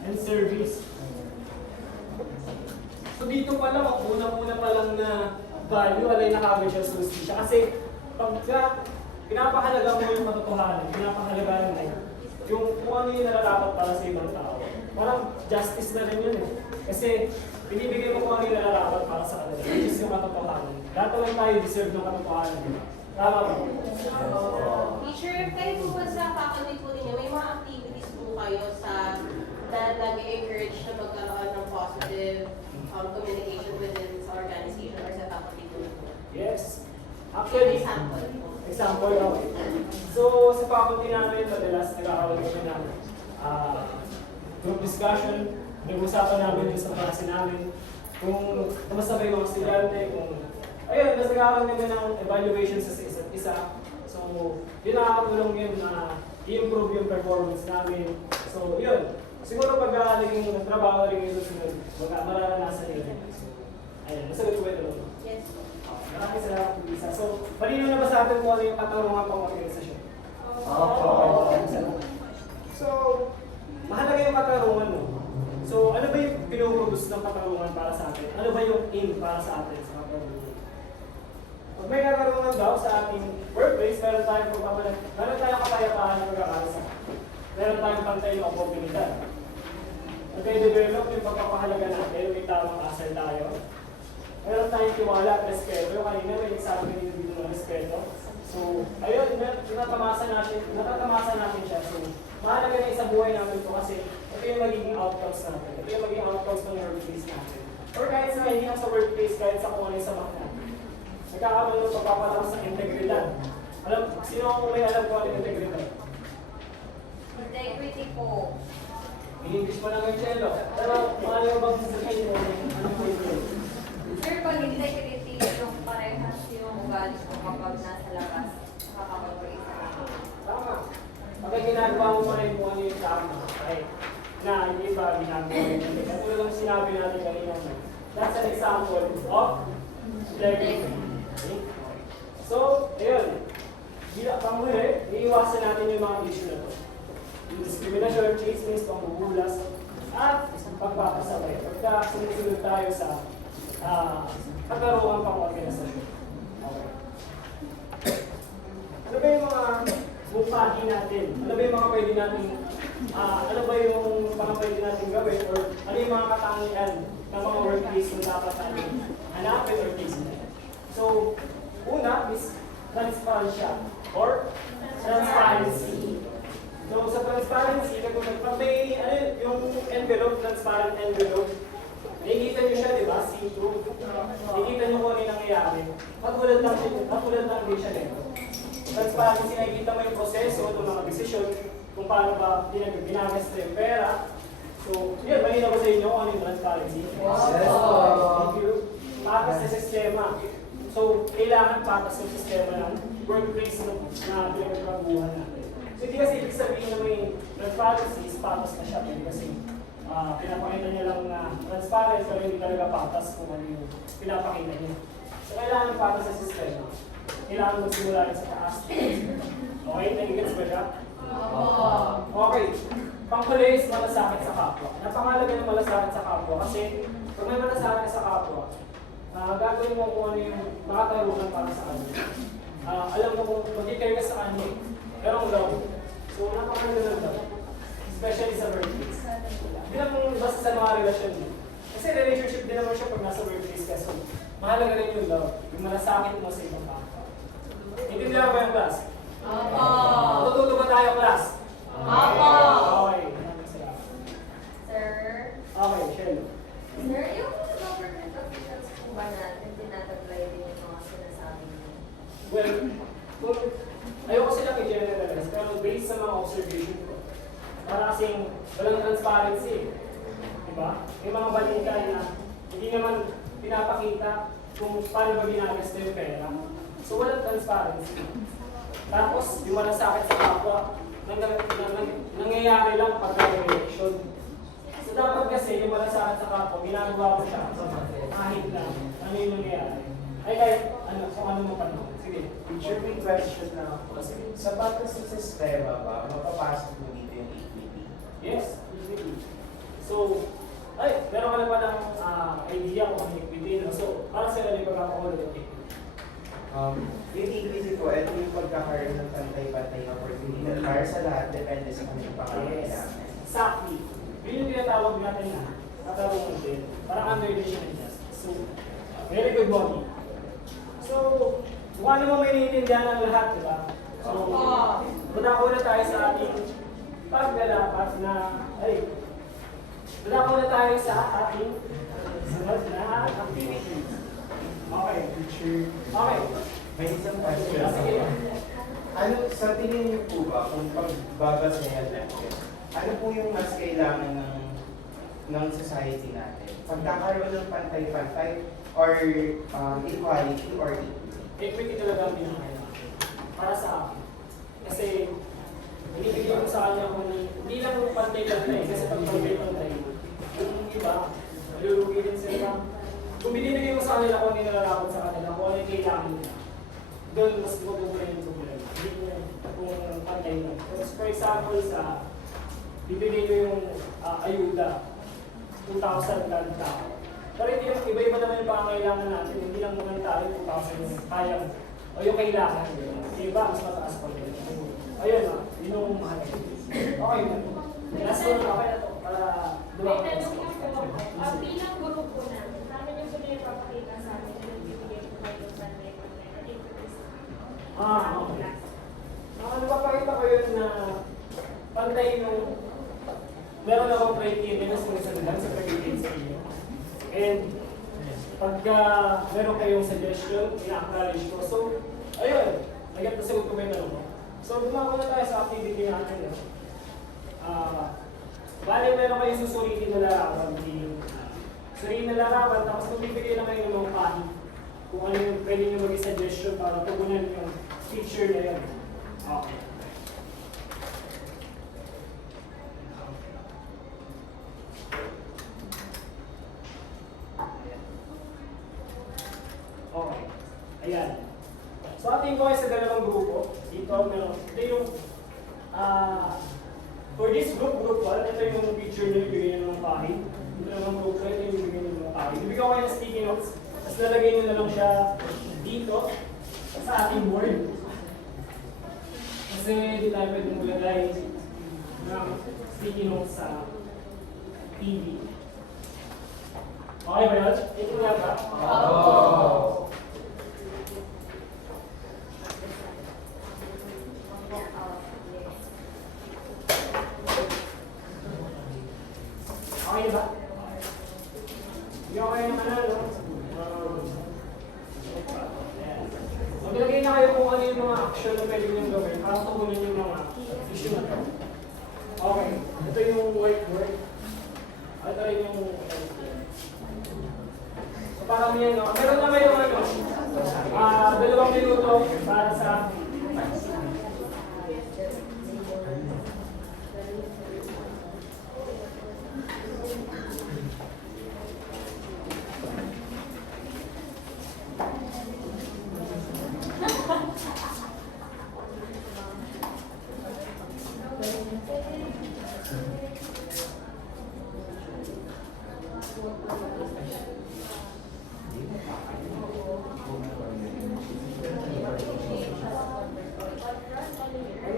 and service. So dito pa lang, unang-una pa lang na value, alay na kagad siya sa hostisya. Kasi pagka pinapahalaga mo yung katotohanan, pinapahalaga mo yung kung ano yung nararapat para sa ibang tao. Parang justice na rin yun eh. Kasi binibigay mo kung ano yung nararapat para sa kanila, which is yung katotohanan. Lahat naman tayo deserve ng katotohanan. Tama ba? Teacher, kayo po ba sa faculty po ninyo, may mga activities po kayo na nag-encourage na magkaroon ng positive communication within sa organization or sa faculty po ninyo? Yes. Actually, example, okay. So, sa faculty namin, madalas nagkakaroon kami ng group discussion. Nag-usapan namin yung sa klase namin. Kung kamusta ba yung mga estudyante, ayun, mas nagkakaroon kami ng evaluation sa isa't isa. So, yun nakakatulong yun na i-improve yung performance namin. So, yun. Siguro pag naging trabaho rin yung susunod, mararanasan nila. So, ayun, masagot ko ba ito? Yes po. Maraming salamat po, Lisa. So, malino na ba sa atin kung ano yung katarungan pang organisasyon? So, mahalaga yung katarungan mo. So, ano ba yung pinuproduce ng katarungan para sa atin? Ano ba yung aim para sa atin sa katarungan? Pag may katarungan daw sa ating workplace, meron tayong kapayapaan na magkakalasa. Meron tayong pantay na oportunidad. Nagka-develop yung pagpapahalaga natin, may tamang asal tayo. Meron tayong tiwala at respeto. Yung kanina may example dito ng respeto. So, ayun, natatamasa natin siya. So, mahalaga na sa buhay namin ito kasi ito ito yung magiging outcomes natin. Ito yung magiging outcomes ng workplace natin. Or kahit sa hindi lang sa workplace, kahit sa kung ano yung sa mga natin. Nagkakaroon ng pagpapalakas ng integridad. Sino ang may alam kung ano yung integridad? Integrity po. English pa lang yung cello. Pero mahal yung pag-sasakin mo. Ano po yun? Sir, pag integrity, yung parehas yung ugali ko kapag nasa labas, nakakapag-isa. Tama. Pagka ginagawa mo pa rin kung ano yung tama. Right? Na hindi ba ginagawa rin. Katulad lang sinabi natin kanina. That's an example of integrity. Okay? So, ayun. Panguli, iiwasan natin yung mga issue na to. Yung discrimination, chismis, pangbubulas, at pagpapasabay. Pagka sumusunod tayo sa kagaruang pang-organisasyon. Okay. Ano ba yung mga bumpahin natin? Ano ba yung mga pwede natin, ano ba yung mga pwede natin gawin? Or ano yung mga katangian ng mga workplace na dapat natin hanapin or tisignan? So, una is transparency or transparency. So, sa transparency, pag may, yung envelope, transparent envelope, nakikita nyo siya, di ba? See-through. Nakikita nyo kung ano yung nangyayari. Matulad lang din siya nito. Transparency, nakikita mo yung proseso, itong mga desisyon, kung paano ba ginagasta yung pera. So, yun, malinaw ko sa inyo kung ano yung transparency. Yes, Thank you. Patas sa sistema. So, kailangan patas yung sistema ng workplace na pinagkabuhan natin. So, hindi kasi ibig sabihin na may transparency is patas na siya. Kasi pinapakita niya lang na transparent pero hindi talaga patas kung ano yung pinapakita niya. So, kailangan patas sa sistema. Kailangan magsimula rin sa taas. Okay? Nagigets ba siya? Okay. Panghuli is malasakit sa kapwa. Napakalaga ng malasakit sa kapwa kasi pag may malasakit sa kapwa, gagawin mo kung ano yung makatarunan para sa kanya. Alam mo kung mag-care ka sa kanya, pero ang love. So, napakalaga ng love. Especially sa workplace. Hindi lang basta sa mga relasyon mo. Kasi relationship din naman siya pag nasa workplace ka. So, mahalaga rin yung love. Yung malasakit mo sa ibang kapwa. Hindi nila ba yung class? Opo. Matututo ba tayo class? Opo. Okay. Sir, Okay, Shelo. sir, yung government officials po ba natin, tinataglay din yung mga sinasabi niyo? Well, ayoko silang i-generalize, pero based sa mga observation ko, para kasing walang transparency. Diba? May mga balita na hindi naman pinapakita kung paano ba ginagasta yung pera. So, walang transparency. Tapos, yung malasakit sa kapwa, nangyayari lang pag election. So, dapat kasi yung malasakit sa kapwa, ginagawa ko siya kahit lang ano yung nangyayari. Ay, kahit kung ano mo panahon. Sige. Teacher, may question na ako kasi sa batas sa sistema ba, mapapasok mo dito yung equity? Yes, equity. So, meron ka na palang idea kung ano yung equity. No? So, para sa kanila pagkakakulo ng equity. Yung equity ko, ito yung pagkakaroon ng pantay-pantay na opportunity para sa lahat, depende sa kanyang pangangailangan. Exactly. Yun yung tinatawag natin na katarungan din. Parang under-relation injustice. So, very good body. So, kung ano mo may naiintindihan ng lahat, di ba? So, dadako na tayo sa ating paglalapat na, dadako na tayo sa ating sunod na activities. Okay. Teacher, Okay. may isang question. Sige. Ano, sa tingin niyo po ba, kung pagbabasehan natin, ano po yung mas kailangan ng society natin? Pagkakaroon ng pantay-pantay or equality or equity? Equity talaga ang pinakailangan. Para sa akin. Kasi, binibigay ko sa kanya kung hindi lang yung pantay-pantay. Kasi pag pantay-pantay, yung iba, malulugi din sila. Kung binibigay mo sa kanila kung hindi nalalakot sa kanila, kung ano yung kailangan nila, doon mas mabubuhay yung problema. Hindi mo kung pantay lang. For example, bibigay ko yung ayuda, 2,000 lang tao. Pero hindi naman, iba-iba naman yung pangangailangan natin. Hindi lang naman tayo 2,000 yung kayang o yung kailangan. Iba, mas mataas pa rin. Ayun yun yung mahalaga. Okay na. Last one, okay na to. Para May tanong lang po ako. Bilang grupo namin, paano nyo sila ipapakita sa amin na nagbibigay po kayo sa pantay-pantay? Okay. Napapakita ko yun na pantay yung meron akong criteria na sinasagutan sa pagiging sa inyo. And pagka meron kayong suggestion, ina-acknowledge ko. So, ayun, nasagot ko ba yung tanong ko? So, gumagawa na tayo sa activity natin. Bale, meron kayong susuritin na larawan. Suritin na larawan, tapos magbibigay na kayo ng mga kahit kung ano yung pwede nyo maging suggestion para tugunan yung picture na yun. Okay. Okay. Ayan. So, ating ko sa dalawang grupo. Dito, meron. Ito yung, for this group 1, ito yung picture na ibigay nyo ng kahit. Ito yung group 2, ito yung ibigay nyo ng kahit. Ibigay ko kayo ng sticky notes. Tapos lalagay nyo na lang siya dito sa ating board. Kasi hindi tayo pwede maglagay ng sticky notes sa TV. Okay ba yun? Ito nga ba? Okay ba? Hindi okay naman na, no? Maglagay na kayo kung ano yung mga action na pwede nyo gawin para tugunan yung mga issue na to. Okay, ito yung whiteboard. Ito rin yung so parang yan, no? Meron na kayo ano, 2 minuto para sa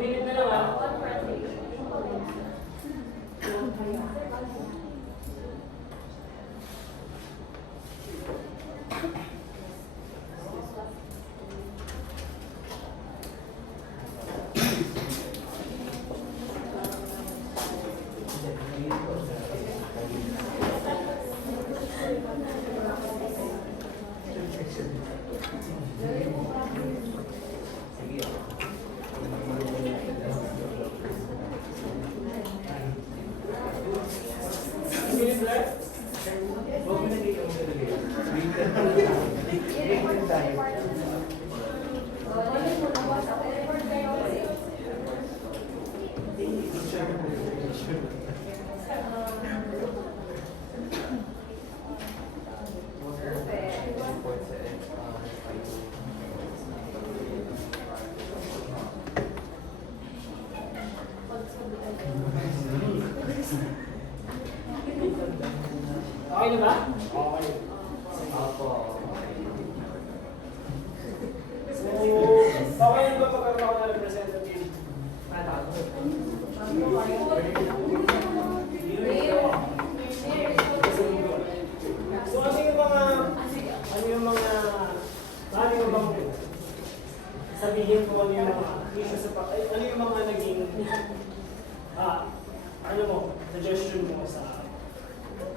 minute na lang, ha? Minute left? Okay na ba? Okay. So, okay na ba pagkaroon ako ng representative? So, ano yung mga sabihin ko ano yung mga issues sa ano yung mga naging suggestion mo sa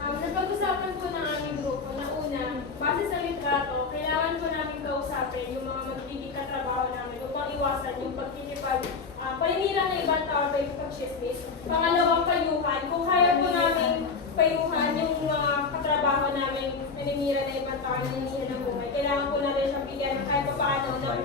Napag-usapan po ng aming grupo na una, base sa litrato, kailangan po namin kausapin yung mga magiging katrabaho namin upang iwasan yung paninira ng ibang tao by pag-chismis. Pangalawang payuhan, kung kaya po namin payuhan yung mga katrabaho namin naninira ng ibang tao, naninira ng buhay, kailangan po natin siyang bigyan ng kahit paano na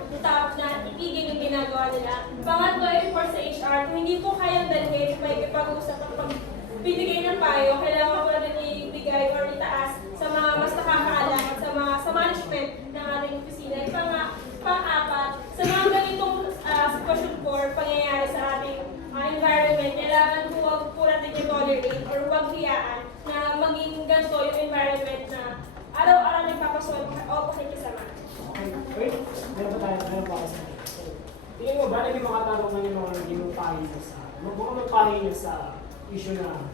itigil yung ginagawa nila. Pangatlo, for sa HR, kung hindi po kayang dalhin, may ipag-usap ang pagbibigay ng payo, kailangan po natin ibigay or itaas sa mga mas nakakaalam at sa management ng ating opisina. Pang-apat, sa mga ganitong sitwasyon po or pangyayari sa ating environment, kailangan po huwag po natin i-tolerate or huwag hiyaan na maging ganito yung environment na araw-araw nagpapasuot o pakikisama. Okay. Wait, meron pa tayo sa tingin mo ba naging makatanong na yung mga naging pahin nyo sa pahin nyo sa issue na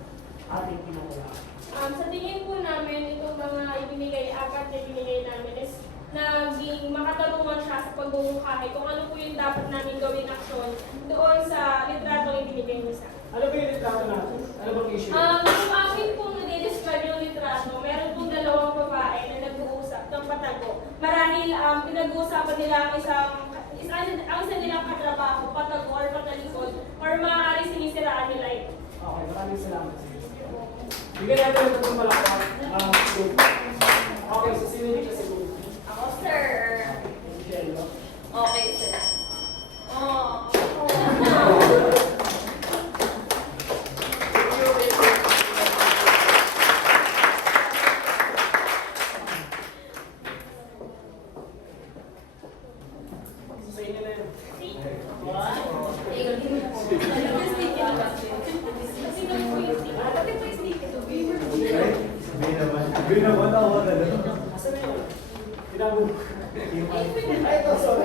ating pinawala? Sa tingin po namin, itong mga apat na ibinigay namin is naging makatarungan siya sa pagbubungkahi kung ano po yung dapat namin gawin aksyon doon sa litratong ibinigay niya sa akin. Ano ba yung litrato natin? Ano bang issue? Yung akin pong nade-describe yung litrato, meron pong dalawang babae na nag-uusap ng patago. Marahil pinag-uusapan nila ang isa nilang katrabaho, patago or patalikod, or maaaring sinisiraan nila ito. Okay, maraming salamat sa iyo. Bigyan natin ng tatlong malakpak. Okay, so sino dito si Lou? Ako, sir. Jello. Okay, sir. Oh. Sa inyo na yun. Sabihin naman ako na Asan na yun? Tinago. Ay, ito, sorry.